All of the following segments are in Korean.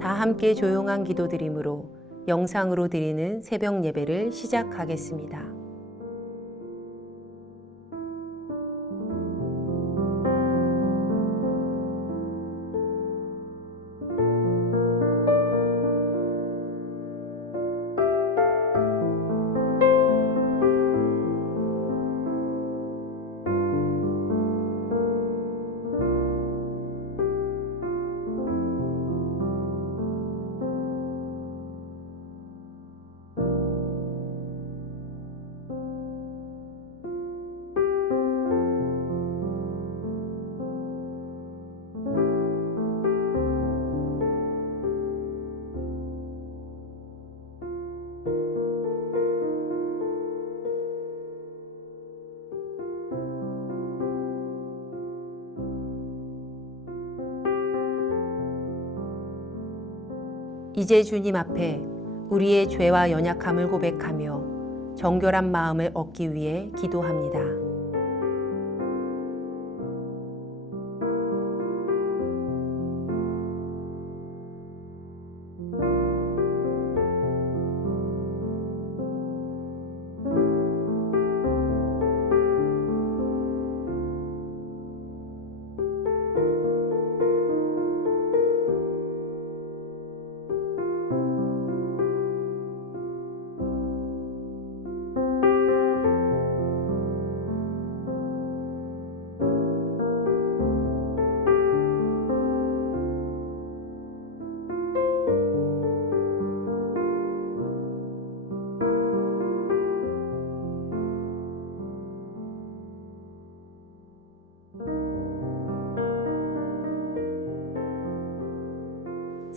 다 함께 조용한 기도드림으로 영상으로 드리는 새벽 예배를 시작하겠습니다. 이제 주님 앞에 우리의 죄와 연약함을 고백하며 정결한 마음을 얻기 위해 기도합니다.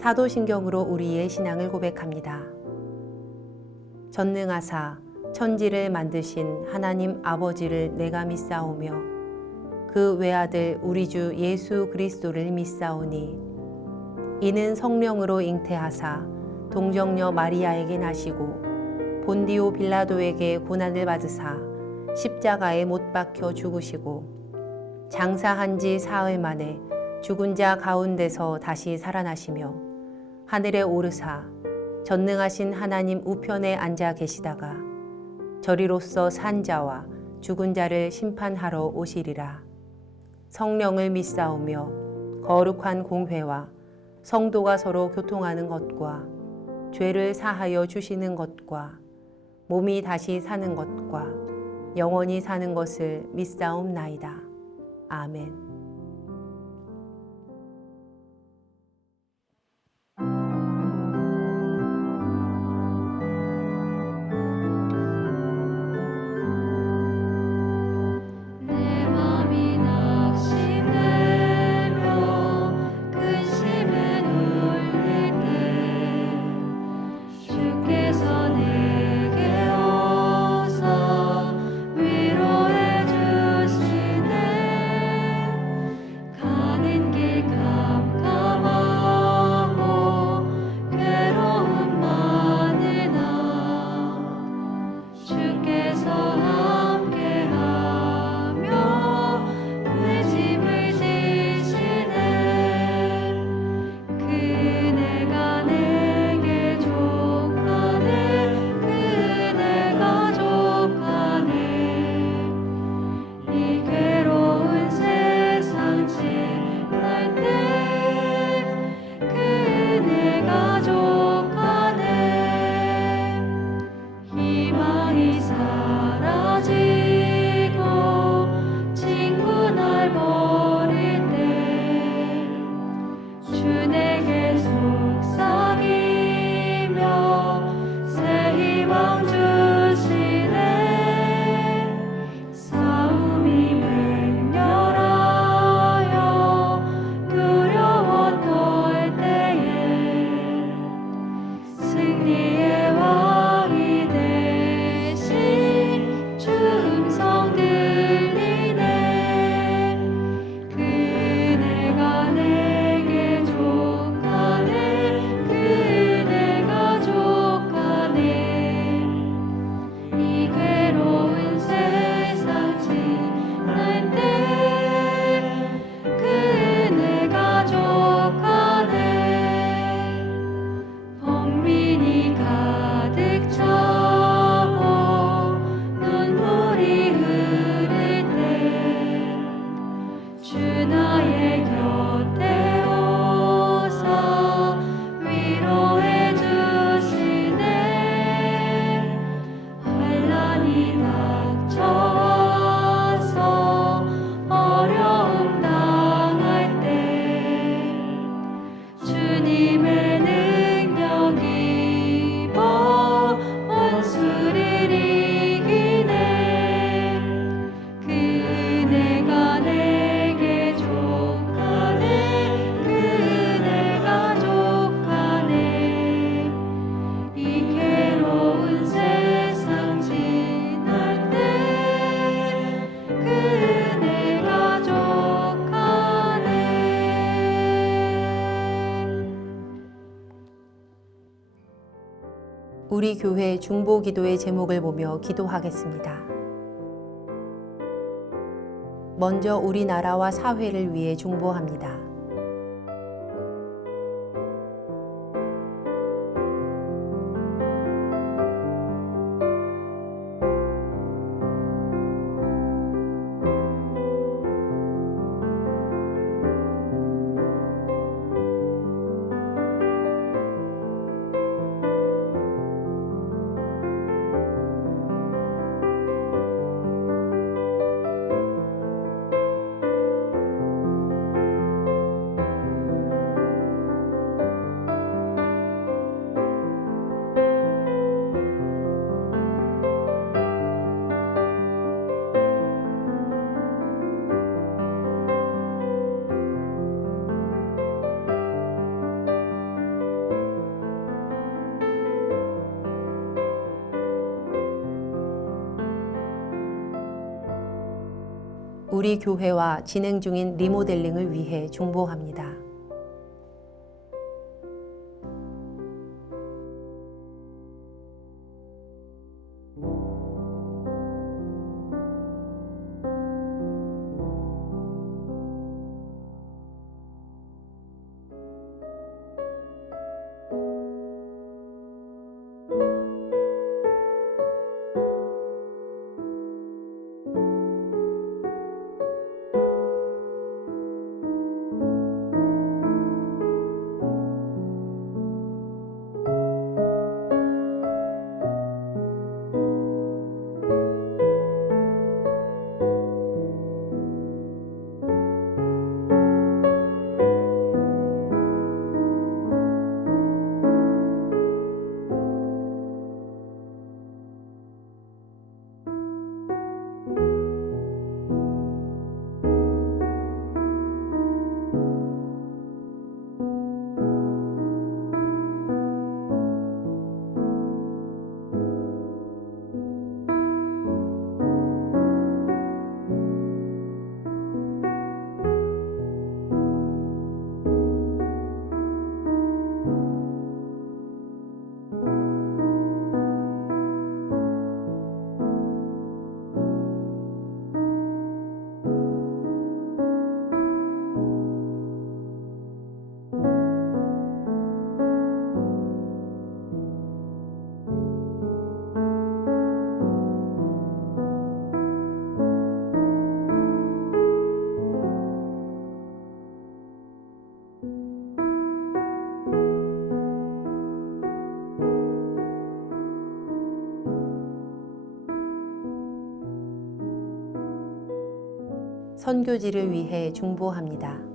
사도신경으로 우리의 신앙을 고백합니다. 전능하사 천지를 만드신 하나님 아버지를 내가 믿사오며 그 외아들 우리 주 예수 그리스도를 믿사오니 이는 성령으로 잉태하사 동정녀 마리아에게 나시고 본디오 빌라도에게 고난을 받으사 십자가에 못 박혀 죽으시고 장사한 지 사흘 만에 죽은 자 가운데서 다시 살아나시며 하늘에 오르사 전능하신 하나님 우편에 앉아 계시다가 저리로서 산 자와 죽은 자를 심판하러 오시리라. 성령을 믿사오며 거룩한 공회와 성도가 서로 교통하는 것과 죄를 사하여 주시는 것과 몸이 다시 사는 것과 영원히 사는 것을 믿사옵나이다. 아멘. 우리 교회 중보 기도의 제목을 보며 기도하겠습니다. 먼저 우리나라와 사회를 위해 중보합니다. 우리 교회와 진행 중인 리모델링을 위해 중보합니다. 선교지를 위해 중보합니다.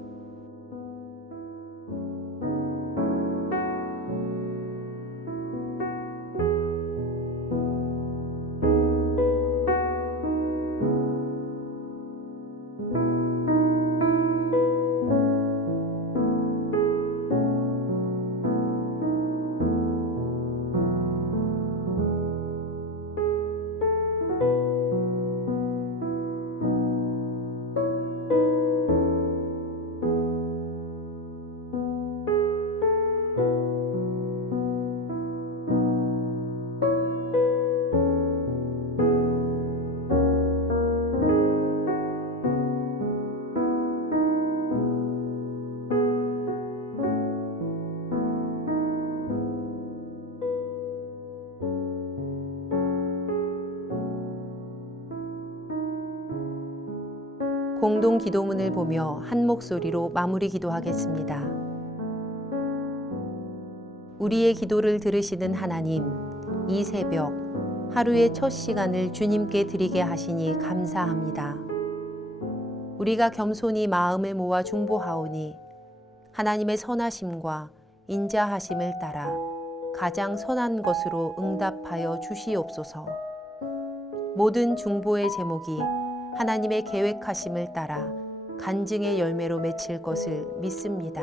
공동 기도문을 보며 한 목소리로 마무리 기도하겠습니다. 우리의 기도를 들으시는 하나님, 이 새벽 하루의 첫 시간을 주님께 드리게 하시니 감사합니다. 우리가 겸손히 마음을 모아 중보하오니 하나님의 선하심과 인자하심을 따라 가장 선한 것으로 응답하여 주시옵소서. 모든 중보의 제목이 하나님의 계획하심을 따라 간증의 열매로 맺힐 것을 믿습니다.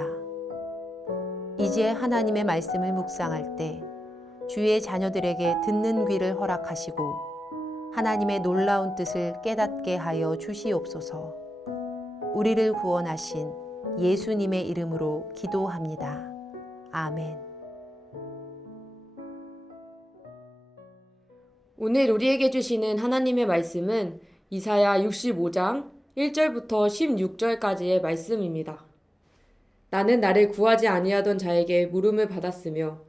이제 하나님의 말씀을 묵상할 때 주의 자녀들에게 듣는 귀를 허락하시고 하나님의 놀라운 뜻을 깨닫게 하여 주시옵소서. 우리를 구원하신 예수님의 이름으로 기도합니다. 아멘. 오늘 우리에게 주시는 하나님의 말씀은 이사야 65장 1절부터 16절까지의 말씀입니다. 나는 나를 구하지 아니하던 자에게 물음을 받았으며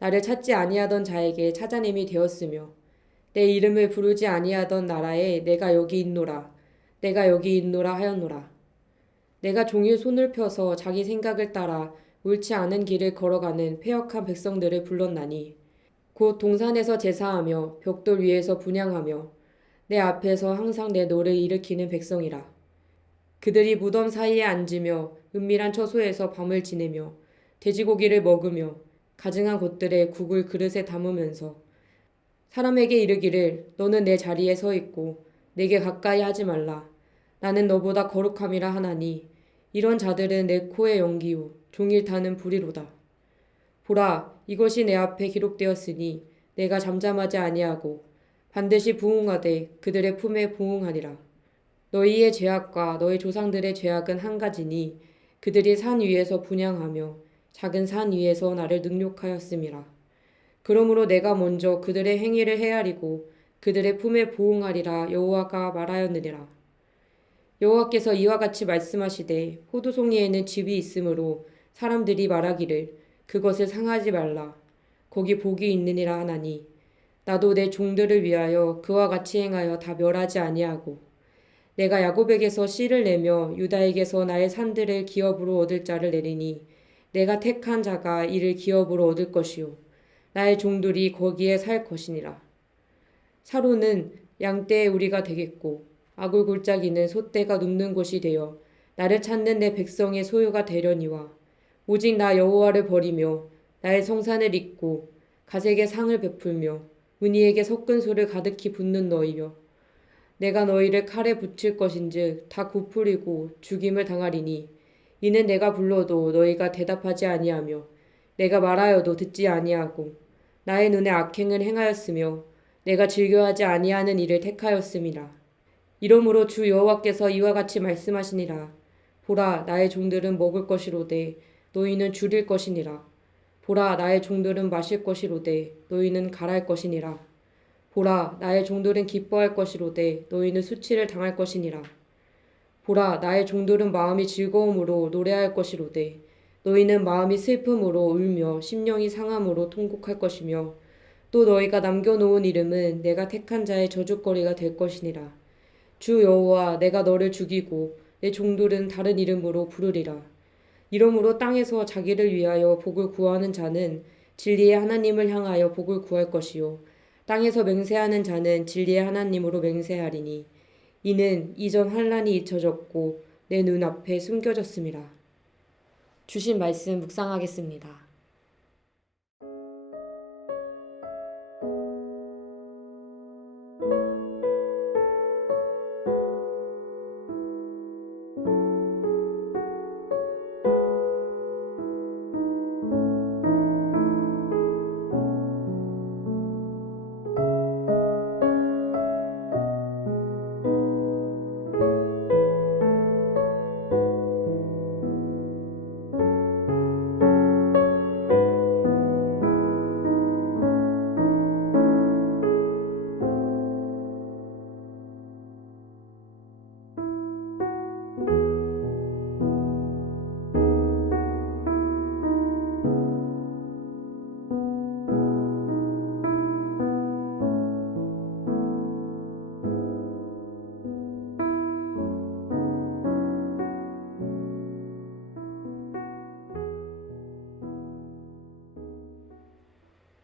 나를 찾지 아니하던 자에게 찾아냄이 되었으며 내 이름을 부르지 아니하던 나라에 내가 여기 있노라 내가 여기 있노라 하였노라. 내가 종일 손을 펴서 자기 생각을 따라 옳지 않은 길을 걸어가는 패역한 백성들을 불렀나니 곧 동산에서 제사하며 벽돌 위에서 분향하며 내 앞에서 항상 내 노를 일으키는 백성이라. 그들이 무덤 사이에 앉으며 은밀한 처소에서 밤을 지내며 돼지고기를 먹으며 가증한 것들에 국을 그릇에 담으면서 사람에게 이르기를 너는 내 자리에 서 있고 내게 가까이 하지 말라. 나는 너보다 거룩함이라 하나니 이런 자들은 내 코의 연기요 종일 타는 불이로다. 보라, 이것이 내 앞에 기록되었으니 내가 잠잠하지 아니하고 반드시 부응하되 그들의 품에 부응하리라. 너희의 죄악과 너희 조상들의 죄악은 한 가지니 그들이 산 위에서 분향하며 작은 산 위에서 나를 능욕하였음이라. 그러므로 내가 먼저 그들의 행위를 헤아리고 그들의 품에 부응하리라 여호와가 말하였느니라. 여호와께서 이와 같이 말씀하시되 호두송이에는 즙이 있으므로 사람들이 말하기를 그것을 상하지 말라. 거기 복이 있느니라 하나니 나도 내 종들을 위하여 그와 같이 행하여 다 멸하지 아니하고 내가 야곱에게서 씨를 내며 유다에게서 나의 산들을 기업으로 얻을 자를 내리니 내가 택한 자가 이를 기업으로 얻을 것이요 나의 종들이 거기에 살 것이니라. 사로는 양떼의 우리가 되겠고 아굴 골짜기는 소떼가 눕는 곳이 되어 나를 찾는 내 백성의 소유가 되려니와 오직 나 여호와를 버리며 나의 성산을 잇고 가색의 상을 베풀며 은이에게 섞은 소를 가득히 붓는 너희여 내가 너희를 칼에 붙일 것인즉 다 고풀이고 죽임을 당하리니 이는 내가 불러도 너희가 대답하지 아니하며 내가 말하여도 듣지 아니하고 나의 눈에 악행을 행하였으며 내가 즐겨하지 아니하는 일을 택하였음이라. 이러므로 주 여호와께서 이와 같이 말씀하시니라. 보라, 나의 종들은 먹을 것이로되 너희는 줄일 것이니라. 보라, 나의 종들은 마실 것이로되 너희는 갈할 것이니라. 보라, 나의 종들은 기뻐할 것이로되 너희는 수치를 당할 것이니라. 보라, 나의 종들은 마음이 즐거움으로 노래할 것이로되 너희는 마음이 슬픔으로 울며 심령이 상함으로 통곡할 것이며 또 너희가 남겨놓은 이름은 내가 택한 자의 저주거리가 될 것이니라. 주 여호와, 내가 너를 죽이고 내 종들은 다른 이름으로 부르리라. 이러므로 땅에서 자기를 위하여 복을 구하는 자는 진리의 하나님을 향하여 복을 구할 것이요 땅에서 맹세하는 자는 진리의 하나님으로 맹세하리니 이는 이전 환난이 잊혀졌고 내 눈앞에 숨겨졌음이라. 주신 말씀 묵상하겠습니다.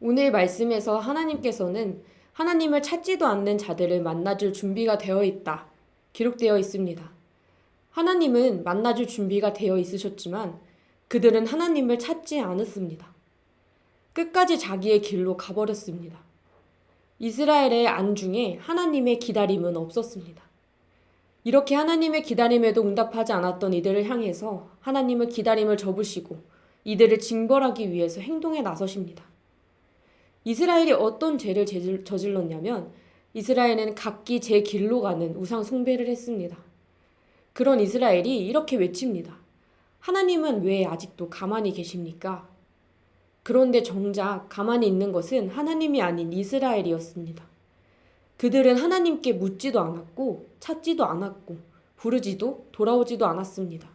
오늘 말씀에서 하나님께서는 하나님을 찾지도 않는 자들을 만나줄 준비가 되어 있다. 기록되어 있습니다. 하나님은 만나줄 준비가 되어 있으셨지만 그들은 하나님을 찾지 않았습니다. 끝까지 자기의 길로 가버렸습니다. 이스라엘의 안중에 하나님의 기다림은 없었습니다. 이렇게 하나님의 기다림에도 응답하지 않았던 이들을 향해서 하나님은 기다림을 접으시고 이들을 징벌하기 위해서 행동에 나서십니다. 이스라엘이 어떤 죄를 저질렀냐면 이스라엘은 각기 제 길로 가는 우상 숭배를 했습니다. 그런 이스라엘이 이렇게 외칩니다. 하나님은 왜 아직도 가만히 계십니까? 그런데 정작 가만히 있는 것은 하나님이 아닌 이스라엘이었습니다. 그들은 하나님께 묻지도 않았고 찾지도 않았고 부르지도 돌아오지도 않았습니다.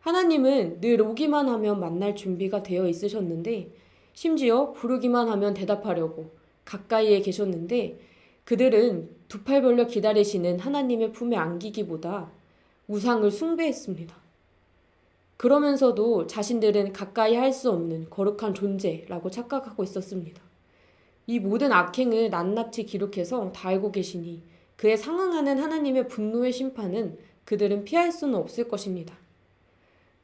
하나님은 늘 오기만 하면 만날 준비가 되어 있으셨는데 심지어 부르기만 하면 대답하려고 가까이에 계셨는데 그들은 두 팔 벌려 기다리시는 하나님의 품에 안기기보다 우상을 숭배했습니다. 그러면서도 자신들은 가까이 할 수 없는 거룩한 존재라고 착각하고 있었습니다. 이 모든 악행을 낱낱이 기록해서 다 알고 계시니 그에 상응하는 하나님의 분노의 심판은 그들은 피할 수는 없을 것입니다.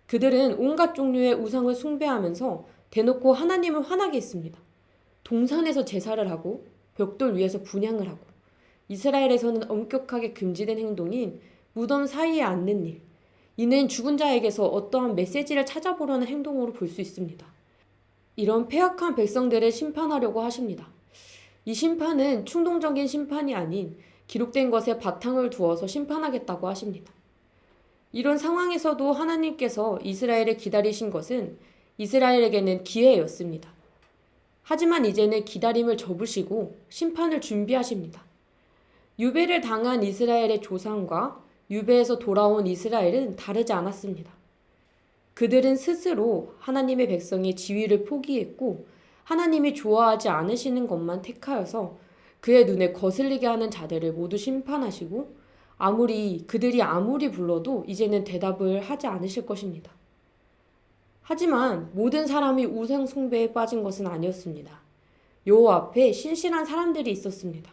그들은 온갖 종류의 우상을 숭배하면서 대놓고 하나님을 화나게 했습니다. 동산에서 제사를 하고 벽돌 위에서 분향을 하고 이스라엘에서는 엄격하게 금지된 행동인 무덤 사이에 앉는 일, 이는 죽은 자에게서 어떠한 메시지를 찾아보려는 행동으로 볼 수 있습니다. 이런 패역한 백성들을 심판하려고 하십니다. 이 심판은 충동적인 심판이 아닌 기록된 것에 바탕을 두어서 심판하겠다고 하십니다. 이런 상황에서도 하나님께서 이스라엘을 기다리신 것은 이스라엘에게는 기회였습니다. 하지만 이제는 기다림을 접으시고 심판을 준비하십니다. 유배를 당한 이스라엘의 조상과 유배에서 돌아온 이스라엘은 다르지 않았습니다. 그들은 스스로 하나님의 백성의 지위를 포기했고 하나님이 좋아하지 않으시는 것만 택하여서 그의 눈에 거슬리게 하는 자들을 모두 심판하시고 그들이 아무리 불러도 이제는 대답을 하지 않으실 것입니다. 하지만 모든 사람이 우상 숭배에 빠진 것은 아니었습니다. 여호와 앞에 신실한 사람들이 있었습니다.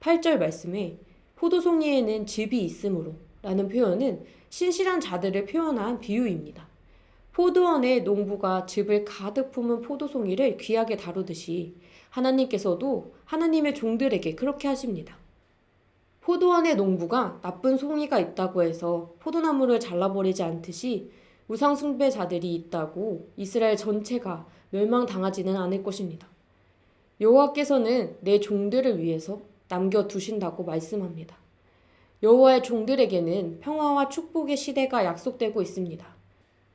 8절 말씀에 포도송이에는 즙이 있으므로 라는 표현은 신실한 자들을 표현한 비유입니다. 포도원의 농부가 즙을 가득 품은 포도송이를 귀하게 다루듯이 하나님께서도 하나님의 종들에게 그렇게 하십니다. 포도원의 농부가 나쁜 송이가 있다고 해서 포도나무를 잘라버리지 않듯이 우상 숭배자들이 있다고 이스라엘 전체가 멸망당하지는 않을 것입니다. 여호와께서는 내 종들을 위해서 남겨두신다고 말씀합니다. 여호와의 종들에게는 평화와 축복의 시대가 약속되고 있습니다.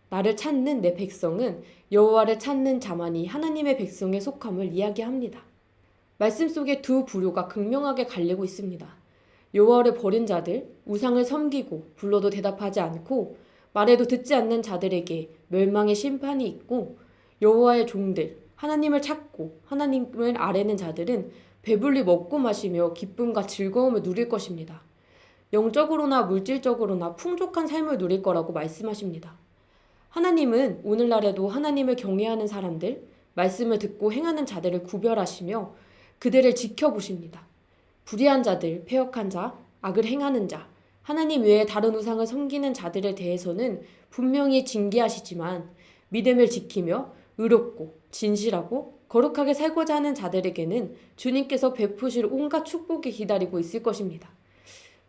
나를 찾는 내 백성은 여호와를 찾는 자만이 하나님의 백성에 속함을 이야기합니다. 말씀 속에 두 부류가 극명하게 갈리고 있습니다. 여호와를 버린 자들, 우상을 섬기고 불러도 대답하지 않고 말해도 듣지 않는 자들에게 멸망의 심판이 있고 여호와의 종들, 하나님을 찾고 하나님을 아뢰는 자들은 배불리 먹고 마시며 기쁨과 즐거움을 누릴 것입니다. 영적으로나 물질적으로나 풍족한 삶을 누릴 거라고 말씀하십니다. 하나님은 오늘날에도 하나님을 경외하는 사람들, 말씀을 듣고 행하는 자들을 구별하시며 그들을 지켜보십니다. 불의한 자들, 패역한 자, 악을 행하는 자, 하나님 외에 다른 우상을 섬기는 자들에 대해서는 분명히 징계하시지만 믿음을 지키며 의롭고 진실하고 거룩하게 살고자 하는 자들에게는 주님께서 베푸실 온갖 축복이 기다리고 있을 것입니다.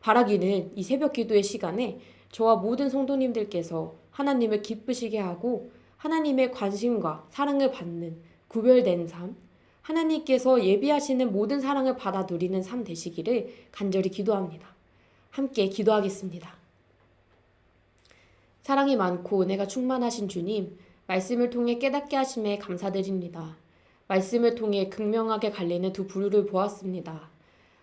바라기는 이 새벽 기도의 시간에 저와 모든 성도님들께서 하나님을 기쁘시게 하고 하나님의 관심과 사랑을 받는 구별된 삶, 하나님께서 예비하시는 모든 사랑을 받아 누리는 삶 되시기를 간절히 기도합니다. 함께 기도하겠습니다. 사랑이 많고 은혜가 충만하신 주님, 말씀을 통해 깨닫게 하심에 감사드립니다. 말씀을 통해 극명하게 갈리는 두 부류를 보았습니다.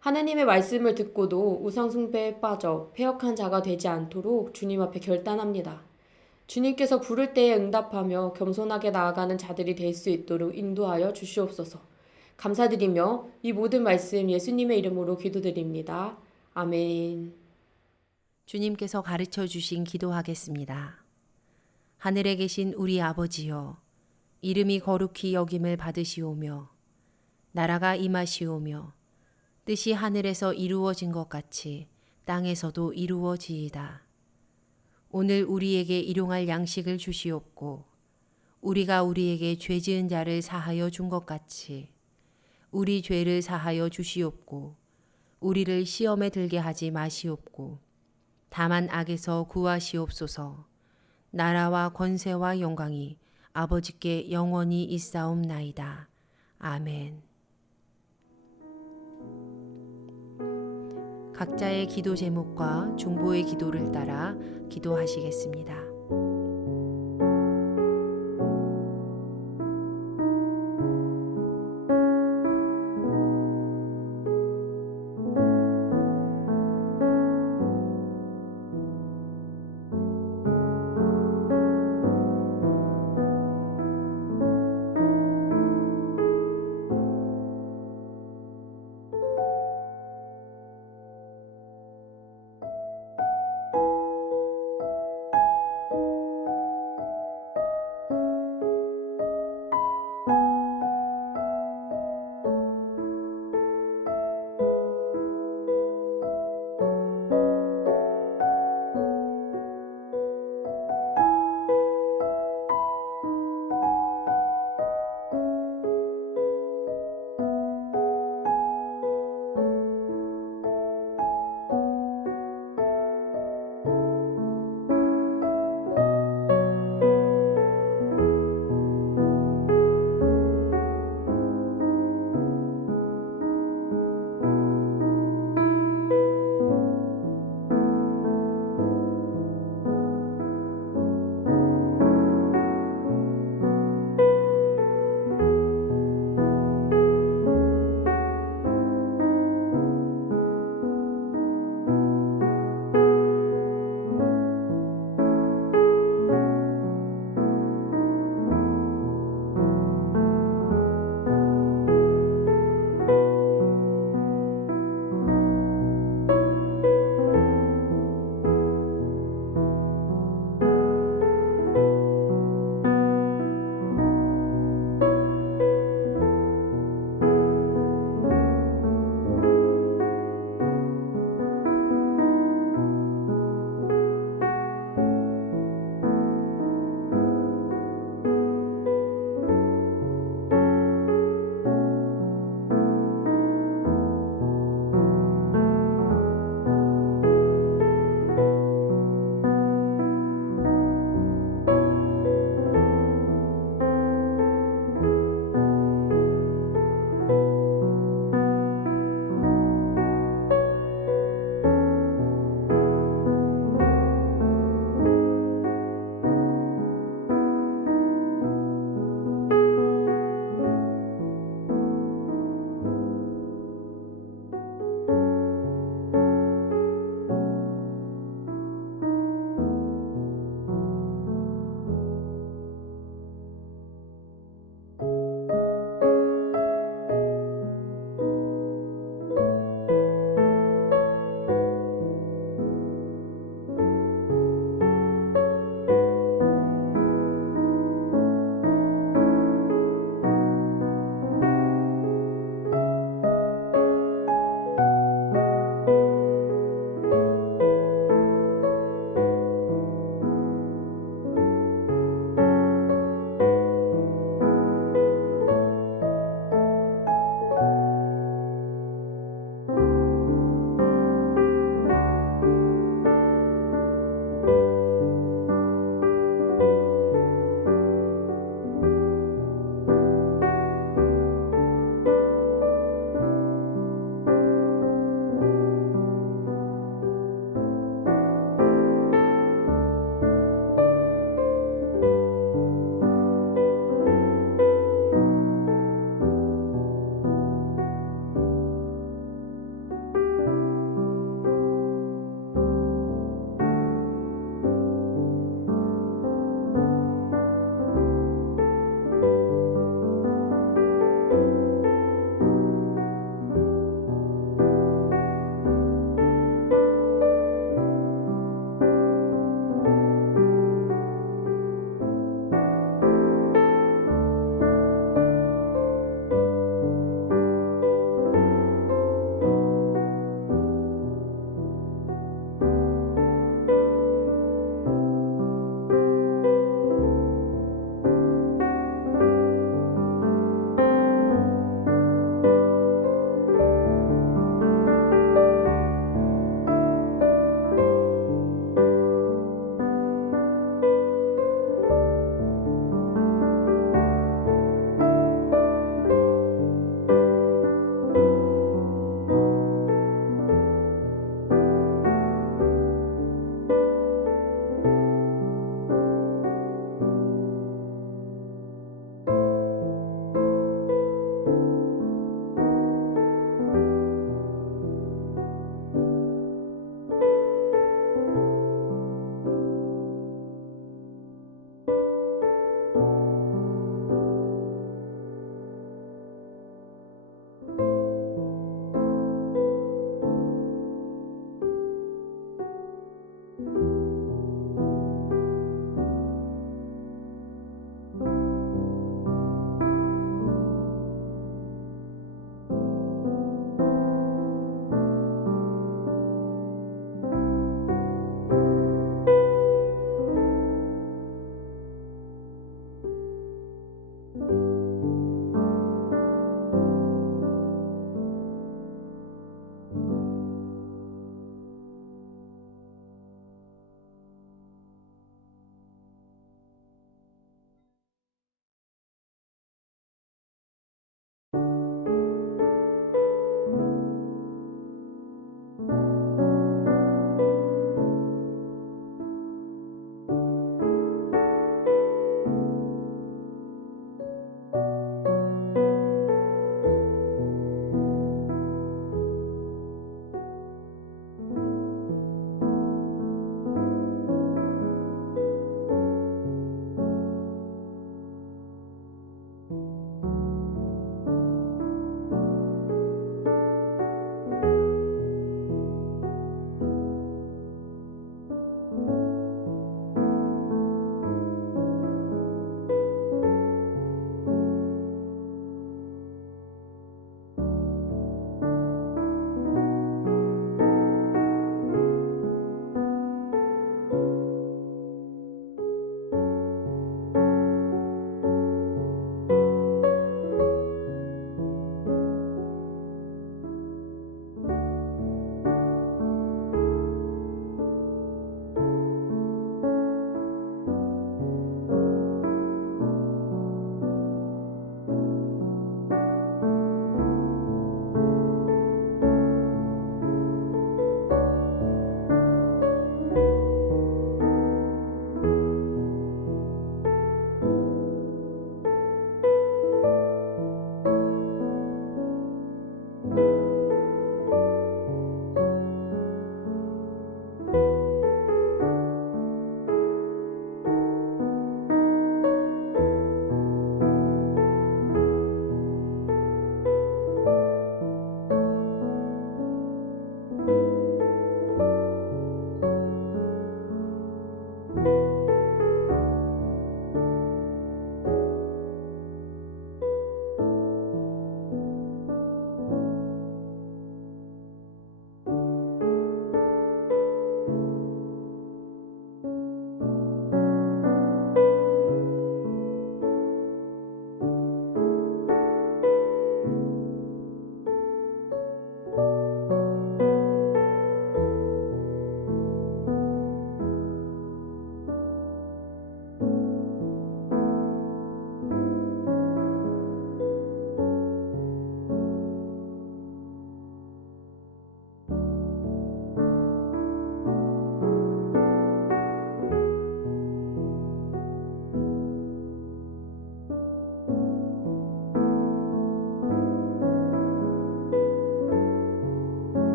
하나님의 말씀을 듣고도 우상 숭배에 빠져 패역한 자가 되지 않도록 주님 앞에 결단합니다. 주님께서 부를 때에 응답하며 겸손하게 나아가는 자들이 될 수 있도록 인도하여 주시옵소서. 감사드리며 이 모든 말씀 예수님의 이름으로 기도드립니다. 아멘. 주님께서 가르쳐 주신 기도하겠습니다. 하늘에 계신 우리 아버지여, 이름이 거룩히 여김을 받으시오며 나라가 임하시오며 뜻이 하늘에서 이루어진 것 같이 땅에서도 이루어지이다. 오늘 우리에게 일용할 양식을 주시옵고 우리가 우리에게 죄 지은 자를 사하여 준 것 같이 우리 죄를 사하여 주시옵고 우리를 시험에 들게 하지 마시옵고 다만 악에서 구하시옵소서. 나라와 권세와 영광이 아버지께 영원히 있사옵나이다. 아멘. 각자의 기도 제목과 중보의 기도를 따라 기도하시겠습니다.